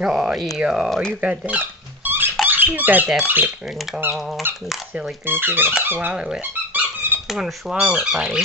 Oh, yeah, you got that. You got that flickering ball. You silly goof. You're gonna swallow it. You're gonna swallow it, buddy.